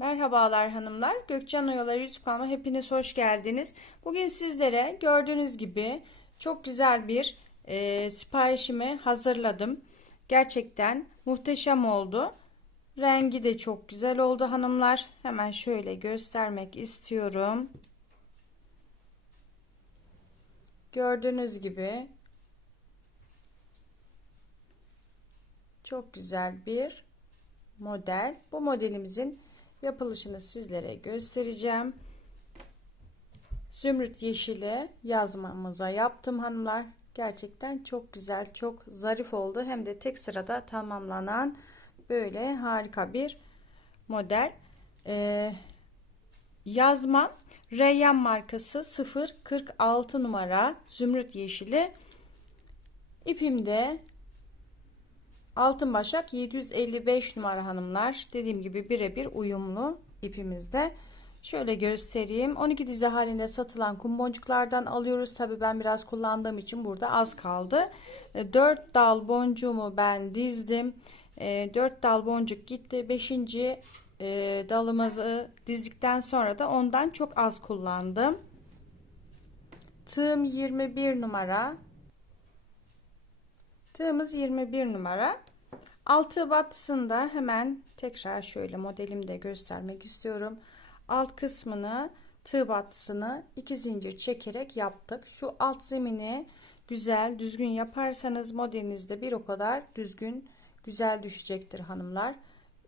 Merhabalar hanımlar. Gökcan Oyaları YouTube kanalıma hepiniz hoş geldiniz. Bugün sizlere gördüğünüz gibi çok güzel bir e, siparişimi hazırladım. Gerçekten muhteşem oldu. Rengi de çok güzel oldu hanımlar. Hemen şöyle göstermek istiyorum. Gördüğünüz gibi çok güzel bir model. Bu modelimizin yapılışını sizlere göstereceğim. Zümrüt yeşili yazmamıza yaptım hanımlar. Gerçekten çok güzel, çok zarif oldu. Hem de tek sırada tamamlanan böyle harika bir model. Ee, yazma Reyyan markası 046 numara zümrüt yeşili. İpimde Altın başak 755 numara hanımlar. Dediğim gibi birebir uyumlu ipimizde. Şöyle göstereyim. 12 dizi halinde satılan kum boncuklardan alıyoruz. Tabi ben biraz kullandığım için burada az kaldı. 4 e, dal boncuğumu ben dizdim. 4 e, dal boncuk gitti. 5. E, dalımızı dizdikten sonra da ondan çok az kullandım. Tığım 21 numara. Tığımız 21 numara. Altı battısında hemen tekrar şöyle modelimde göstermek istiyorum. Alt kısmını tığ battısını iki zincir çekerek yaptık. Şu alt zemini güzel düzgün yaparsanız modelinizde bir o kadar düzgün güzel düşecektir hanımlar.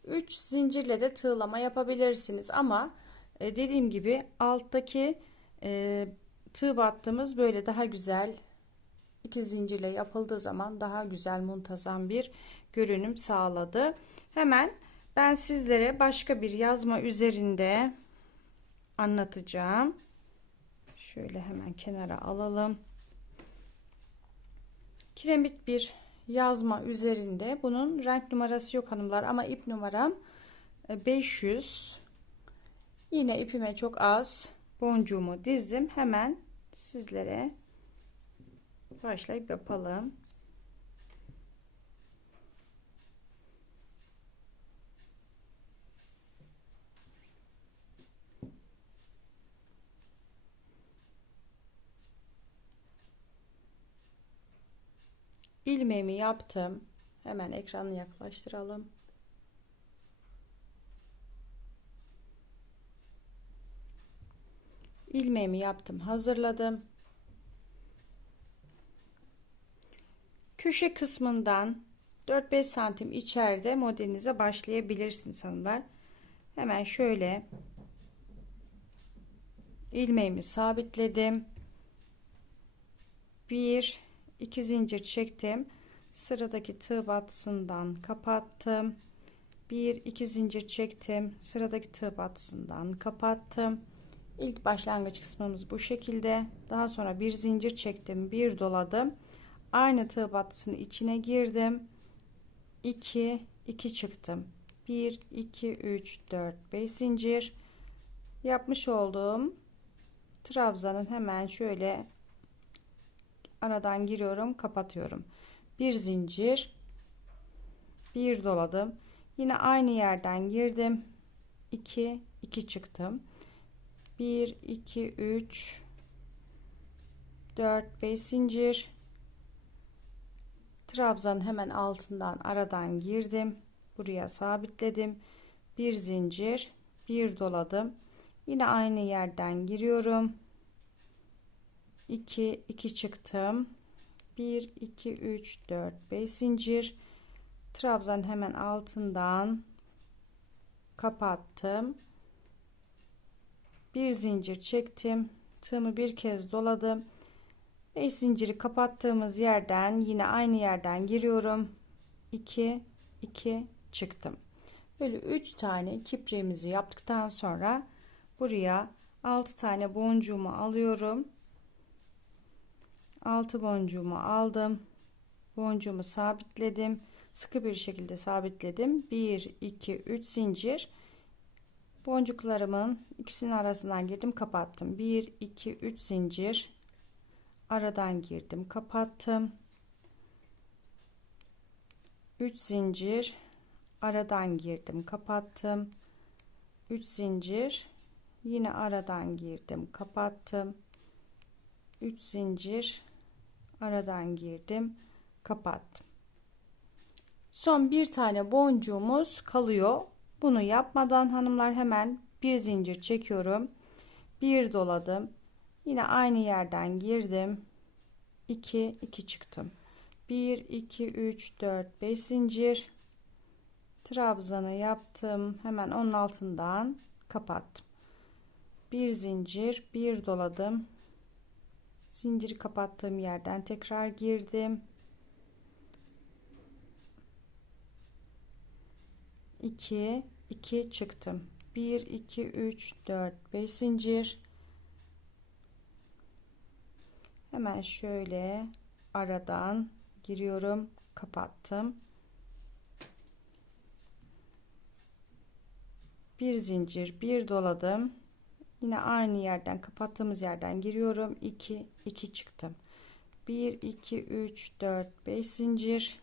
3 zincirle de tığlama yapabilirsiniz ama e, dediğim gibi alttaki e, tığ battığımız böyle daha güzel iki zincirle yapıldığı zaman daha güzel muntazam bir görünüm sağladı. Hemen ben sizlere başka bir yazma üzerinde anlatacağım. Şöyle hemen kenara alalım. Kiremit bir yazma üzerinde. Bunun renk numarası yok hanımlar ama ip numaram 500. E, Yine ipime çok az boncuğumu dizdim. Hemen sizlere başlayıp yapalım. İlmeğimi yaptım. Hemen ekranı yaklaştıralım. ilmeğimi yaptım, hazırladım. Köşe kısmından 4-5 santim içeride modelinize başlayabilirsiniz hanımlar. Hemen şöyle ilmeğimi sabitledim. 1 2 zincir çektim. Sıradaki tığ batısından kapattım. 1 2 zincir çektim. Sıradaki tığ batısından kapattım. İlk başlangıç kısmımız bu şekilde. Daha sonra bir zincir çektim, bir doladım. Aynı tığ batısının içine girdim. 2 2 çıktım. 1 2 3 4 5 zincir yapmış olduğum trabzanın hemen şöyle aradan giriyorum kapatıyorum. Bir zincir bir doladım. Yine aynı yerden girdim. 2 2 çıktım. 1 2 3 4 5 zincir. Trabzanın hemen altından aradan girdim. Buraya sabitledim. Bir zincir bir doladım. Yine aynı yerden giriyorum 2 2 çıktım. 1 2 3 4 5 zincir. Trabzan hemen altından kapattım. Bir zincir çektim. Tığımı bir kez doladım. 5 zinciri kapattığımız yerden yine aynı yerden giriyorum. 2 2 çıktım. Böyle 3 tane kipriğimizi yaptıktan sonra buraya 6 tane boncuğumu alıyorum 6 boncuğumu aldım. Boncuğumu sabitledim. Sıkı bir şekilde sabitledim. 1 2 3 zincir. Boncuklarımın ikisinin arasından girdim, kapattım. 1 2 3 zincir. Aradan girdim, kapattım. 3 zincir. Aradan girdim, kapattım. 3 zincir yine aradan girdim kapattım 3 zincir aradan girdim kapattım. Son bir tane boncuğumuz kalıyor. Bunu yapmadan hanımlar hemen bir zincir çekiyorum. Bir doladım. Yine aynı yerden girdim. 2 2 çıktım. 1 2 3 4 5 zincir. Trabzanı yaptım. Hemen onun altından kapattım. Bir zincir bir doladım zinciri kapattığım yerden tekrar girdim. 2 2 çıktım. 1 2 3 4 5 zincir. Hemen şöyle aradan giriyorum kapattım. Bir zincir bir doladım yine aynı yerden kapattığımız yerden giriyorum. 2 2 çıktım 1 2 3 4 5 zincir.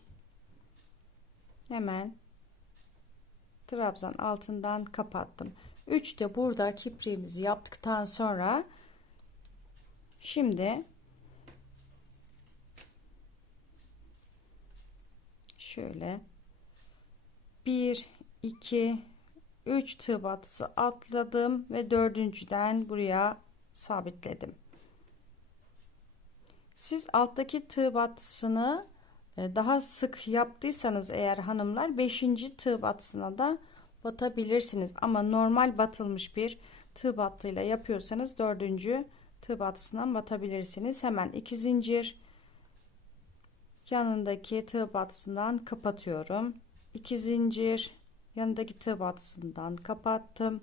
Hemen trabzan altından kapattım. 3 de burada kipriğimizi yaptıktan sonra şimdi şöyle 1 2 3 tığ batısı atladım ve dördüncüden buraya sabitledim siz alttaki tığ batısını e, daha sık yaptıysanız eğer hanımlar 5. tığ batısına da batabilirsiniz ama normal batılmış bir tığ battıyla yapıyorsanız 4. tığ batısından batabilirsiniz hemen 2 zincir yanındaki tığ batısından kapatıyorum 2 zincir yanındaki tığ batısından kapattım.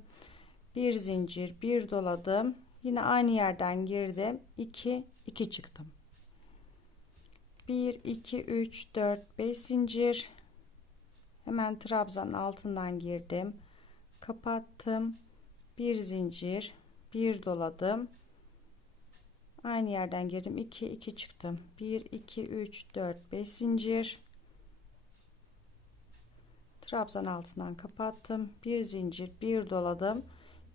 Bir zincir bir doladım. Yine aynı yerden girdim. 2 2 çıktım. 1 2 3 4 5 zincir. Hemen trabzan altından girdim. Kapattım. Bir zincir bir doladım. Aynı yerden girdim. 2 2 çıktım. 1 2 3 4 5 zincir trabzan altından kapattım. Bir zincir bir doladım.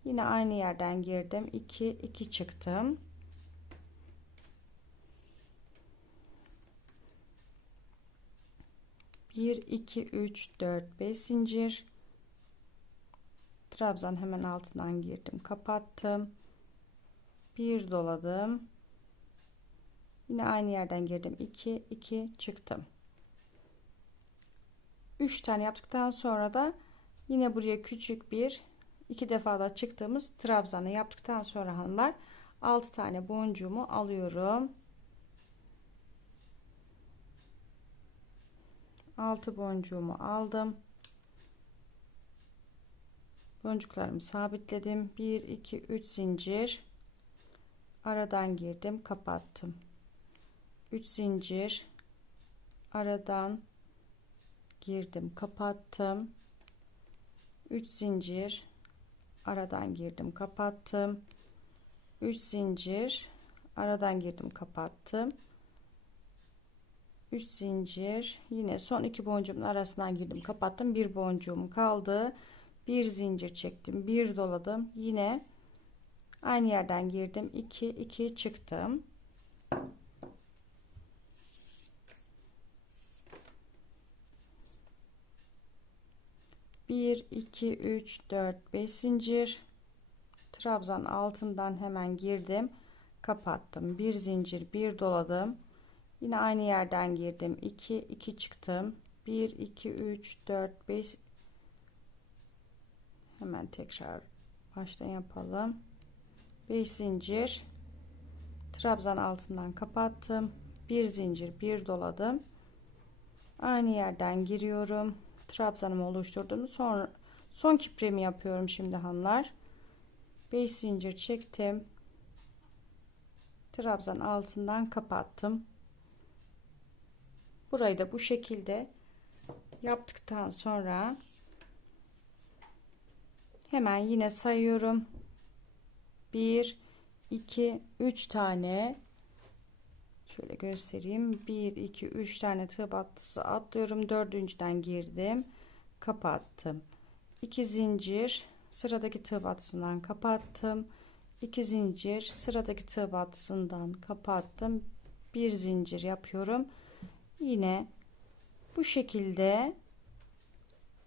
Yine aynı yerden girdim. 2 2 çıktım. Bir iki üç dört beş zincir. Trabzan hemen altından girdim. Kapattım. Bir doladım. Yine aynı yerden girdim. 2 2 çıktım 3 tane yaptıktan sonra da yine buraya küçük bir iki defa da çıktığımız trabzanı yaptıktan sonra hanımlar 6 tane boncuğumu alıyorum. 6 boncuğumu aldım. Boncuklarımı sabitledim. 1 2 3 zincir. Aradan girdim kapattım. 3 zincir. Aradan girdim kapattım. 3 zincir aradan girdim kapattım. 3 zincir aradan girdim kapattım. 3 zincir yine son iki boncuğumun arasından girdim kapattım. Bir boncuğum kaldı. Bir zincir çektim bir doladım. Yine aynı yerden girdim. 2 2 çıktım 1 2 3 4 5 zincir. Trabzan altından hemen girdim. Kapattım. Bir zincir bir doladım. Yine aynı yerden girdim. 2 2 çıktım. 1 2 3 4 5 hemen tekrar baştan yapalım. 5 zincir. Trabzan altından kapattım. Bir zincir bir doladım. Aynı yerden giriyorum trabzanımı oluşturdum. Sonra son kipremi yapıyorum şimdi hanlar. 5 zincir çektim. Trabzan altından kapattım. Burayı da bu şekilde yaptıktan sonra hemen yine sayıyorum. 1 2 3 tane Şöyle göstereyim. 1, 2, 3 tane tığ battısı atlıyorum. Dördüncüden girdim. Kapattım. 2 zincir sıradaki tığ battısından kapattım 2 zincir sıradaki tığ battısından kapattım bir zincir yapıyorum yine bu şekilde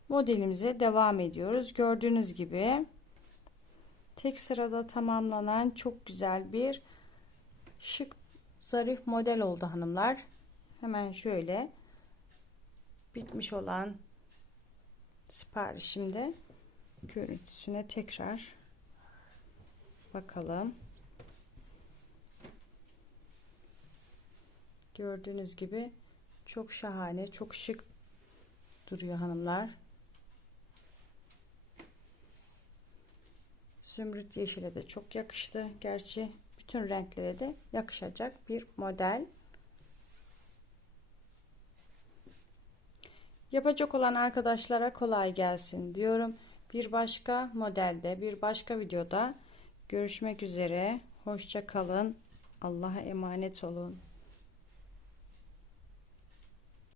modelimize devam ediyoruz gördüğünüz gibi tek sırada tamamlanan çok güzel bir şık zarif model oldu hanımlar hemen şöyle bitmiş olan siparişimde görüntüsüne tekrar bakalım. Gördüğünüz gibi çok şahane, çok şık duruyor hanımlar. Zümrüt yeşile de çok yakıştı. Gerçi bütün renklere de yakışacak bir model. Yapacak olan arkadaşlara kolay gelsin diyorum. Bir başka modelde, bir başka videoda görüşmek üzere. Hoşça kalın. Allah'a emanet olun.